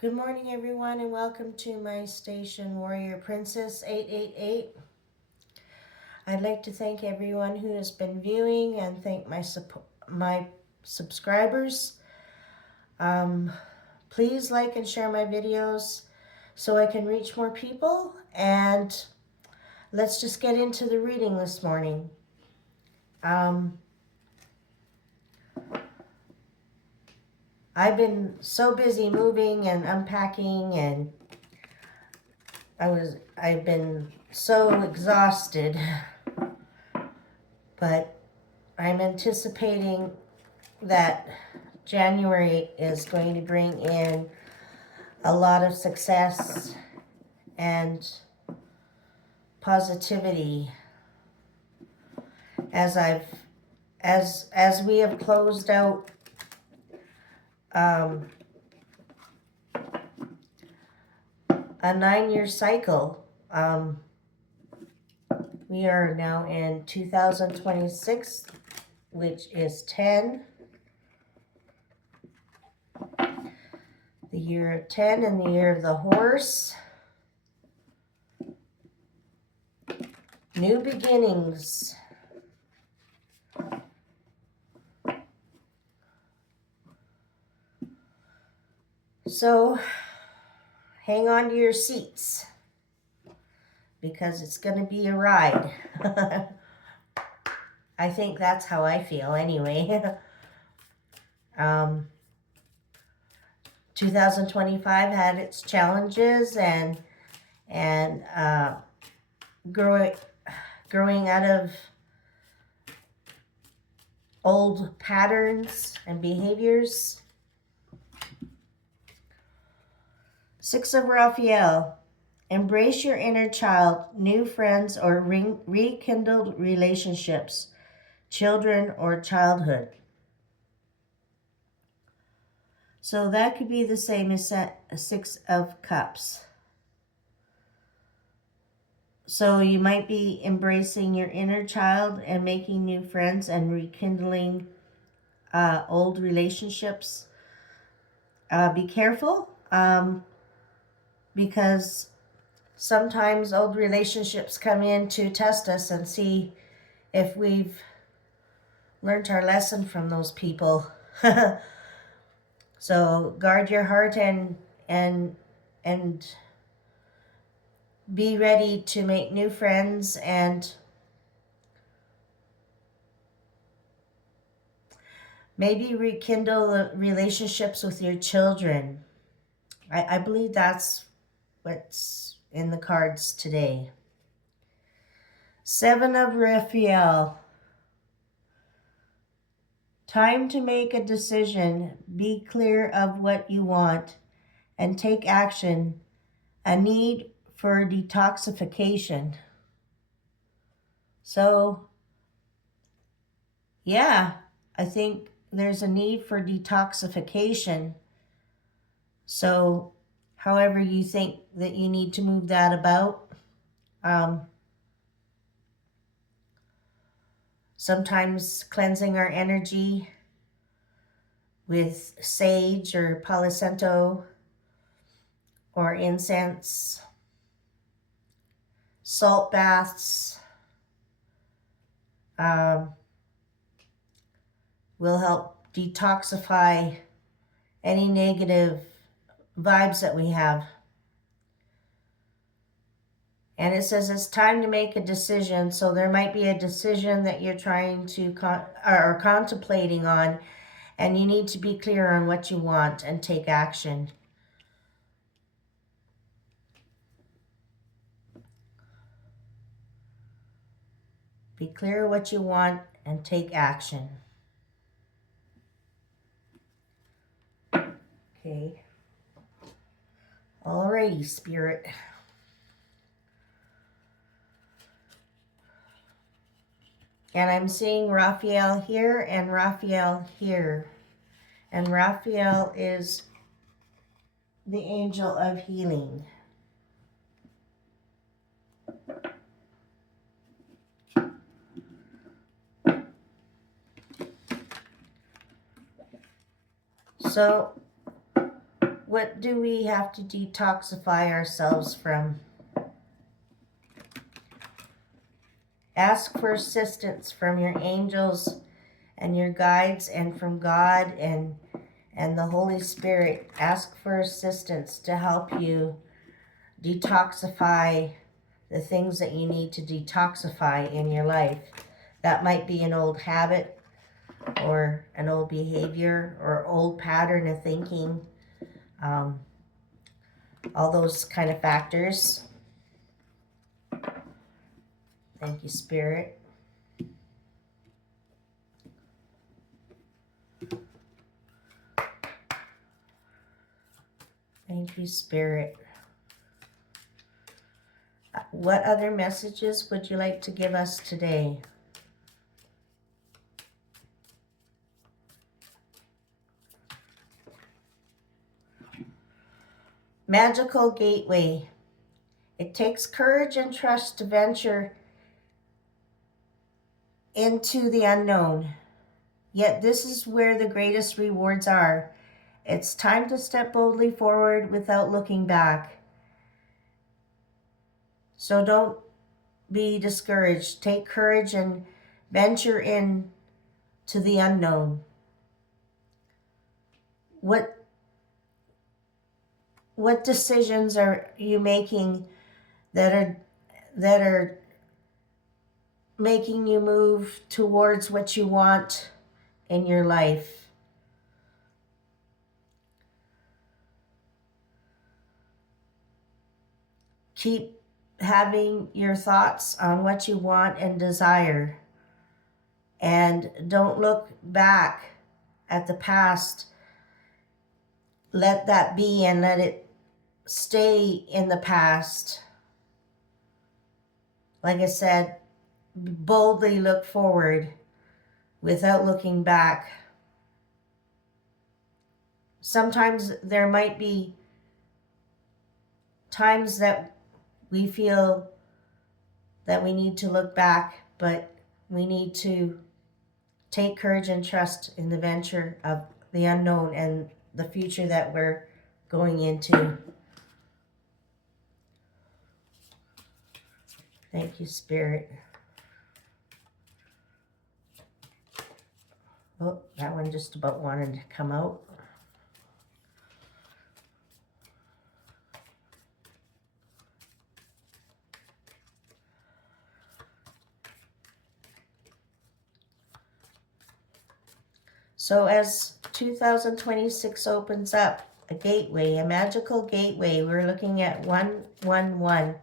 Good morning, everyone, and welcome to my station, Warrior Princess 888. I'd like to thank everyone who has been viewing and thank my subscribers. Please like and share my videos so I can reach more people. And let's just get into the reading this morning. I've been so busy moving and unpacking, and I've been so exhausted, but I'm anticipating that January is going to bring in a lot of success and positivity as we have closed out a 9-year cycle. We are now in 2026, which is 10, the year of 10 and the year of the horse. New beginnings. So hang on to your seats because it's going to be a ride. I think that's how I feel anyway. 2025 had its challenges and growing out of old patterns and behaviors. Six of Raphael. Embrace your inner child, new friends or rekindled relationships, children or childhood. So that could be the same as Six of Cups. So you might be embracing your inner child and making new friends and rekindling old relationships. Be careful because sometimes old relationships come in to test us and see if we've learned our lesson from those people. So guard your heart and be ready to make new friends and maybe rekindle relationships with your children. I believe that's what's in the cards today. Seven of Raphael. Time to make a decision. Be clear of what you want and take action. A need for detoxification. So, yeah, I think there's a need for detoxification. So, however you think that you need to move that about, sometimes cleansing our energy with sage or Palo Santo or incense, salt baths will help detoxify any negative vibes that we have. And it says it's time to make a decision. So there might be a decision that you're trying to or contemplating on, and you need to be clear on what you want and take action. Be clear what you want and take action. Okay. Alrighty, Spirit. And I'm seeing Raphael here and Raphael here. And Raphael is the angel of healing. So What do we have to detoxify ourselves from? Ask for assistance from your angels and your guides and from God and the Holy Spirit. Ask for assistance to help you detoxify the things that you need to detoxify in your life. That might be an old habit or an old behavior or old pattern of thinking. All those kind of factors. Thank you, Spirit. Thank you, Spirit. What other messages would you like to give us today? Magical gateway. It takes courage and trust to venture into the unknown. Yet this is where the greatest rewards are. It's time to step boldly forward without looking back. So don't be discouraged. Take courage and venture in to the unknown. What decisions are you making that are making you move towards what you want in your life? Keep having your thoughts on what you want and desire, and don't look back at the past. Let that be and let it stay in the past. Like I said, boldly look forward without looking back. Sometimes there might be times that we feel that we need to look back, but we need to take courage and trust in the venture of the unknown and the future that we're going into. Thank you, Spirit. Oh, that one just about wanted to come out. So as 2026 opens up, a gateway, a magical gateway, we're looking at 111.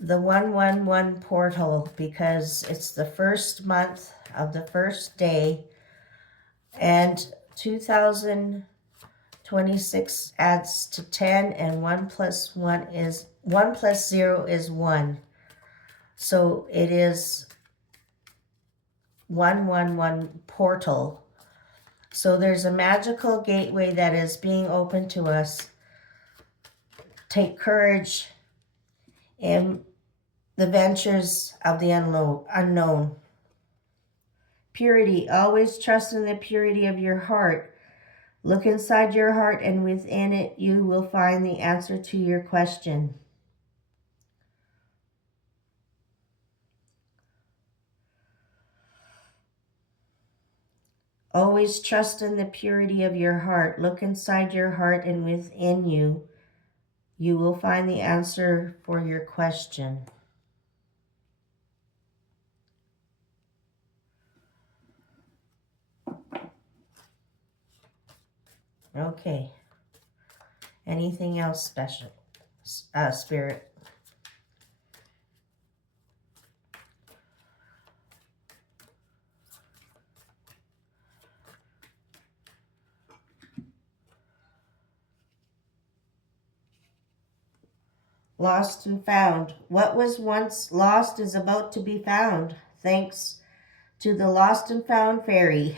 The 111 portal, because it's the first month of the first day, and 2026 adds to 10, and 1 plus 0 is 1. So it is 111 portal. So there's a magical gateway that is being opened to us. Take courage in the ventures of the unknown. Purity. Always trust in the purity of your heart. Look inside your heart, and within it you will find the answer to your question. Always trust in the purity of your heart. Look inside your heart, and within you, you will find the answer for your question. Okay. Anything else special, Spirit? Lost and found. What was once lost is about to be found, thanks to the Lost and Found Fairy.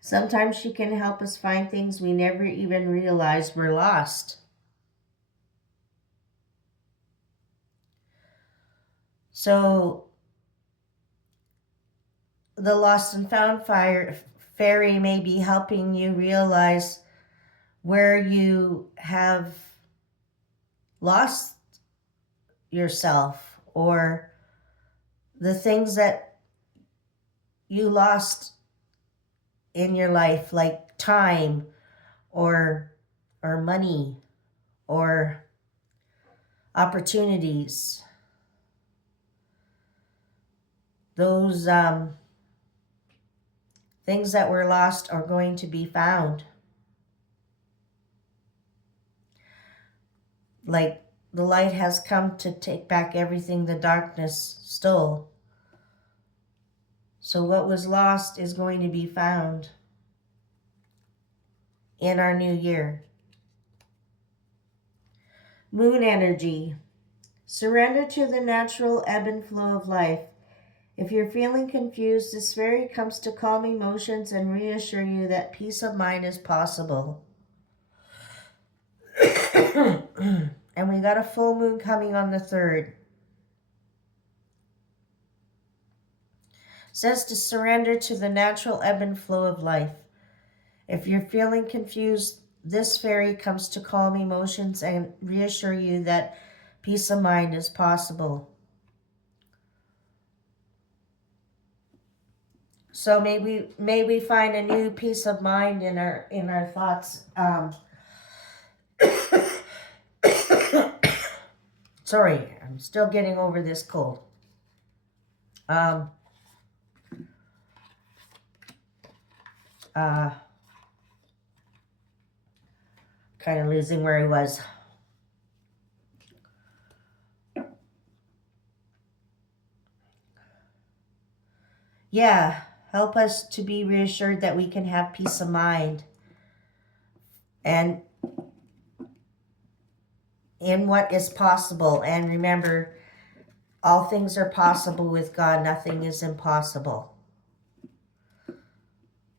Sometimes she can help us find things we never even realized were lost. So the Lost and Found Fairy may be helping you realize where you have lost yourself, or the things that you lost in your life, like time or money or opportunities. Those things that were lost are going to be found. Like the light has come to take back everything the darkness stole. So what was lost is going to be found in our new year. Moon energy. Surrender to the natural ebb and flow of life. If you're feeling confused, this fairy comes to calm emotions and reassure you that peace of mind is possible. And we got a full moon coming on the 3rd. Says to surrender to the natural ebb and flow of life. If you're feeling confused, this fairy comes to calm emotions and reassure you that peace of mind is possible. So may we find a new peace of mind in our thoughts. Sorry, I'm still getting over this cold. Kind of losing where I was. Yeah, help us to be reassured that we can have peace of mind. And in what is possible. And remember, all things are possible with God. Nothing is impossible.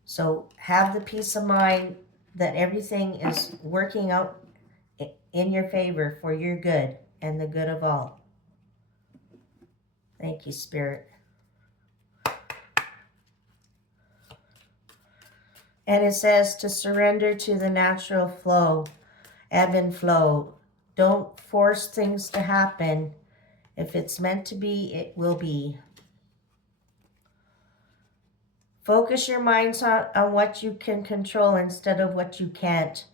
So have the peace of mind that everything is working out in your favor for your good and the good of all. Thank you, Spirit. And it says to surrender to the natural flow, ebb and flow. Don't force things to happen. If it's meant to be, it will be. Focus your minds on what you can control instead of what you can't.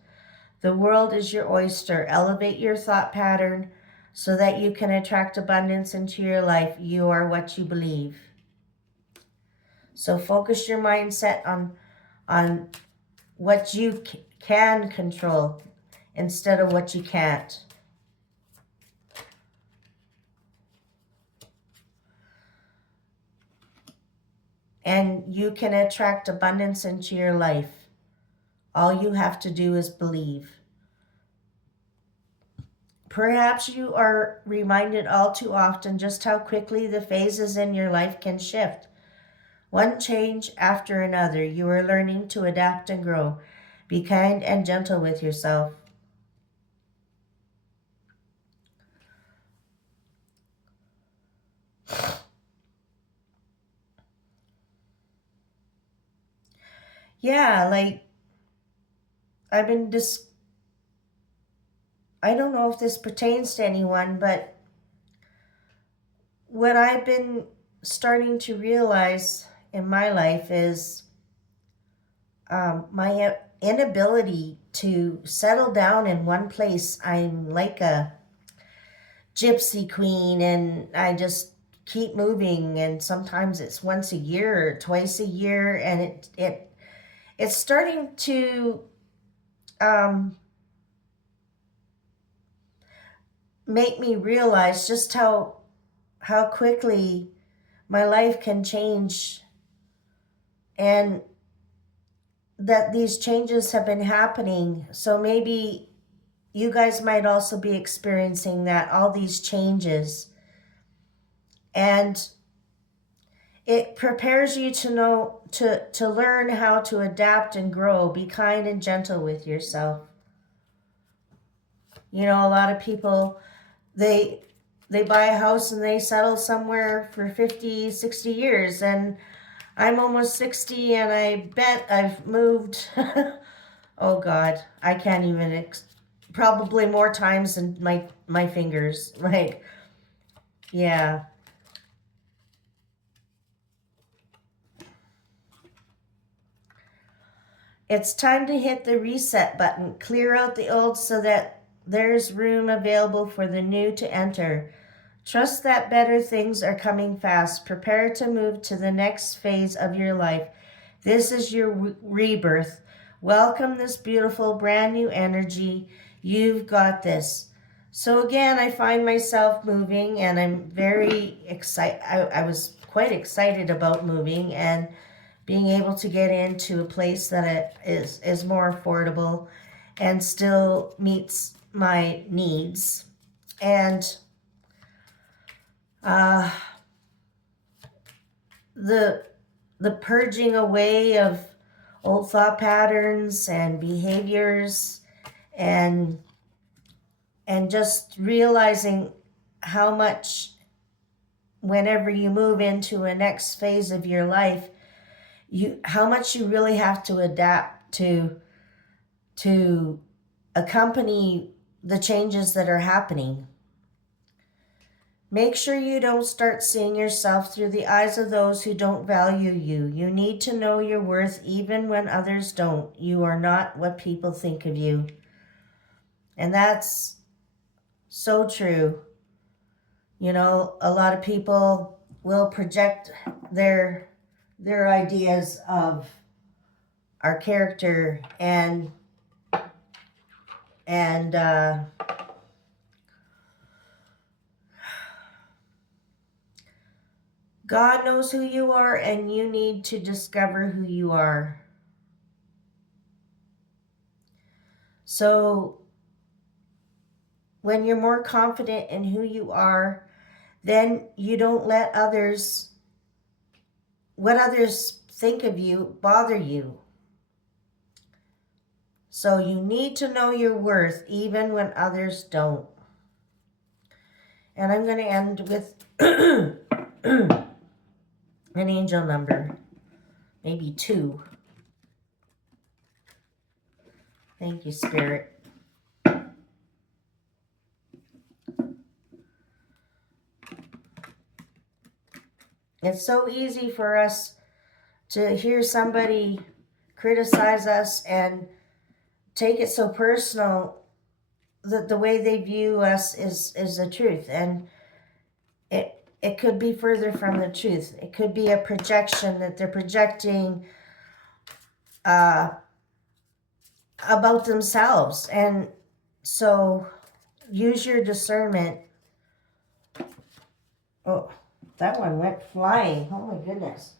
The world is your oyster. Elevate your thought pattern so that you can attract abundance into your life. You are what you believe. So focus your mindset on what you can control instead of what you can't. And you can attract abundance into your life. All you have to do is believe. Perhaps you are reminded all too often just how quickly the phases in your life can shift. One change after another, you are learning to adapt and grow. Be kind and gentle with yourself. Yeah, like I don't know if this pertains to anyone, but what I've been starting to realize in my life is my inability to settle down in one place. I'm like a gypsy queen, and I just keep moving, and sometimes it's once a year or twice a year, and it's starting to make me realize just how quickly my life can change, and that these changes have been happening. So maybe you guys might also be experiencing that, all these changes. And it prepares you to know, to learn how to adapt and grow. Be kind and gentle with yourself. You know, a lot of people, they buy a house and they settle somewhere for 50, 60 years. And I'm almost 60, and I bet I've moved Oh God, I can't even, probably more times than my fingers. Like, yeah. It's time to hit the reset button. Clear out the old so that there's room available for the new to enter. Trust that better things are coming fast. Prepare to move to the next phase of your life. This is your rebirth. Welcome this beautiful brand new energy. You've got this. So again, I find myself moving, and I'm very excited. I was quite excited about moving and being able to get into a place that is more affordable and still meets my needs. And uh, the purging away of old thought patterns and behaviors, and just realizing how much, whenever you move into a next phase of your life, how much you really have to adapt to accompany the changes that are happening. Make sure you don't start seeing yourself through the eyes of those who don't value you. You need to know your worth even when others don't. You are not what people think of you. And that's so true. You know, a lot of people will project their ideas of our character, and God knows who you are, and you need to discover who you are. So when you're more confident in who you are, then you don't let what others think of you, bother you. So you need to know your worth even when others don't. And I'm going to end with an angel number, maybe 2. Thank you, Spirit. It's so easy for us to hear somebody criticize us and take it so personal that the way they view us is the truth. And it could be further from the truth. It could be a projection that they're projecting about themselves. And so use your discernment. Oh, that one went flying. Oh my goodness.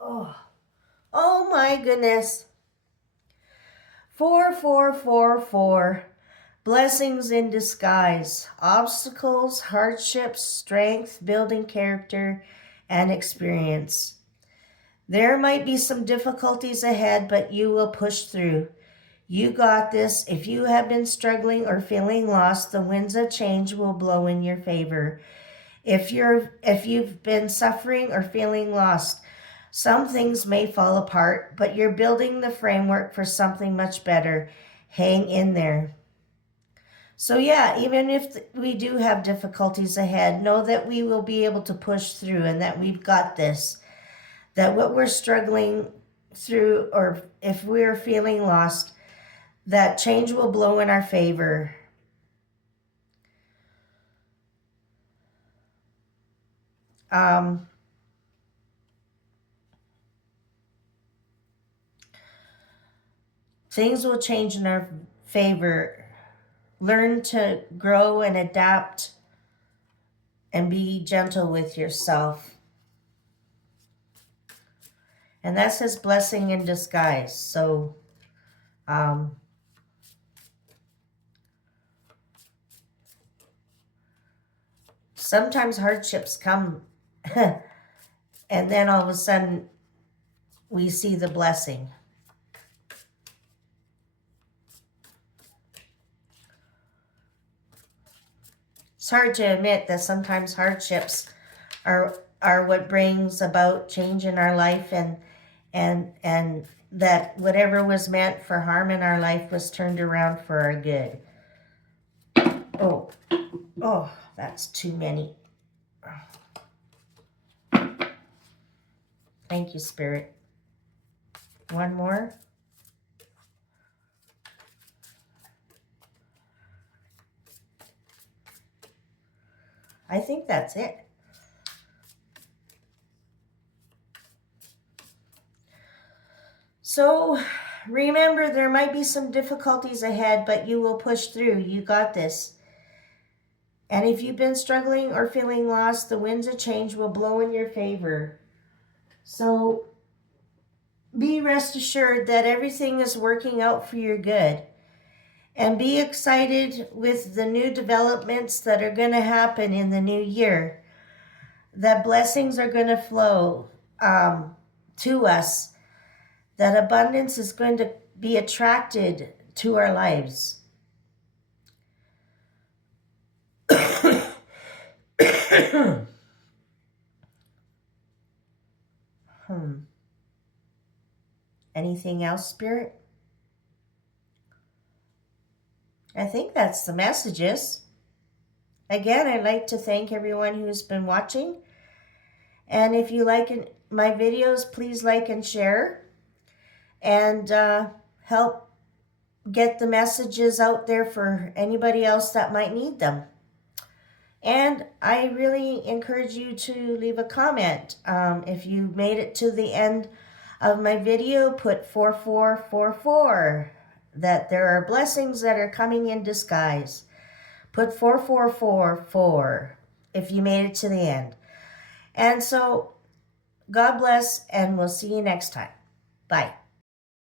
Oh my goodness. 4444. Blessings in disguise. Obstacles, hardships, strength, building character, and experience. There might be some difficulties ahead, but you will push through. You got this. If you have been struggling or feeling lost, the winds of change will blow in your favor. If you've been suffering or feeling lost, some things may fall apart, but you're building the framework for something much better. Hang in there. So yeah, even if we do have difficulties ahead, know that we will be able to push through, and that we've got this. That what we're struggling through, or if we're feeling lost, that change will blow in our favor. Things will change in our favor. Learn to grow and adapt and be gentle with yourself. And that's his blessing in disguise. So, sometimes hardships come and then all of a sudden we see the blessing. It's hard to admit that sometimes hardships are what brings about change in our life, and that whatever was meant for harm in our life was turned around for our good. Oh, that's too many. Thank you, Spirit. One more. I think that's it. So remember, there might be some difficulties ahead, but you will push through. You got this. And if you've been struggling or feeling lost, the winds of change will blow in your favor. So be rest assured that everything is working out for your good. And be excited with the new developments that are going to happen in the new year. That blessings are going to flow to us. That abundance is going to be attracted to our lives. Anything else, Spirit? I think that's the messages. Again, I'd like to thank everyone who's been watching. And if you like my videos, please like and share. And help get the messages out there for anybody else that might need them. And I really encourage you to leave a comment. If you made it to the end of my video, put 4444, that there are blessings that are coming in disguise. Put 4444 if you made it to the end. And so, God bless, and we'll see you next time. Bye.